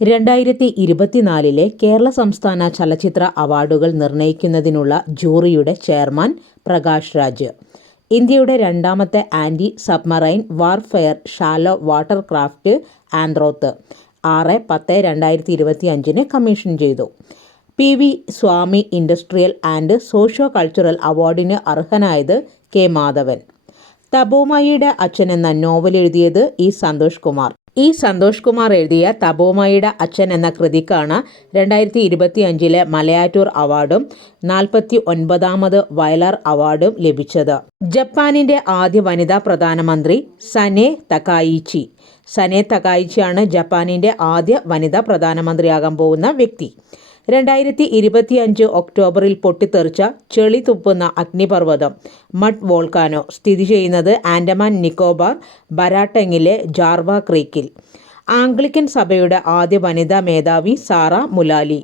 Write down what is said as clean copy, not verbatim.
2024 കേരള സംസ്ഥാന ചലച്ചിത്ര അവാർഡുകൾ നിർണയിക്കുന്നതിനുള്ള ജൂറിയുടെ ചെയർമാൻ പ്രകാശ് രാജ്. ഇന്ത്യയുടെ രണ്ടാമത്തെ anti submarine warfare shallow water craft Androth 6/10/2025 commission ചെയ്തു. PV Swami industrial and socio cultural അവാർഡിന് അർഹനായത് കെ മാധവൻ. തപോമയുടെ അച്ഛൻ എന്ന നോവൽ എഴുതിയത് സന്തോഷ് കുമാർ. സന്തോഷ് കുമാർ എഴുതിയ തപോമയുടെ അച്ഛൻ എന്ന കൃതിക്കാണ് 2025 മലയാറ്റൂർ അവാർഡും 49ാമത് വയലാർ അവാർഡും ലഭിച്ചത്. ജപ്പാനിന്റെ ആദ്യ വനിതാ പ്രധാനമന്ത്രി സനെ തകായിച്ചി. സനെ തകായിച്ചിയാണ് ജപ്പാനിന്റെ ആദ്യ വനിതാ പ്രധാനമന്ത്രിയാകാൻ പോകുന്ന വ്യക്തി. 2025 ഒക്ടോബറിൽ പൊട്ടിത്തെറിച്ച ചെളി തുപ്പുന്ന അഗ്നിപർവ്വതം മഡ് വോൾക്കാനോ സ്ഥിതി ചെയ്യുന്നത് ആൻഡമാൻ നിക്കോബാർ ബരാട്ടങ്ങിലെ ജാർവ ക്രീക്കിൽ. ആംഗ്ലിക്കൻ സഭയുടെ ആദ്യ വനിതാ മേധാവി സാറ മുലാലി.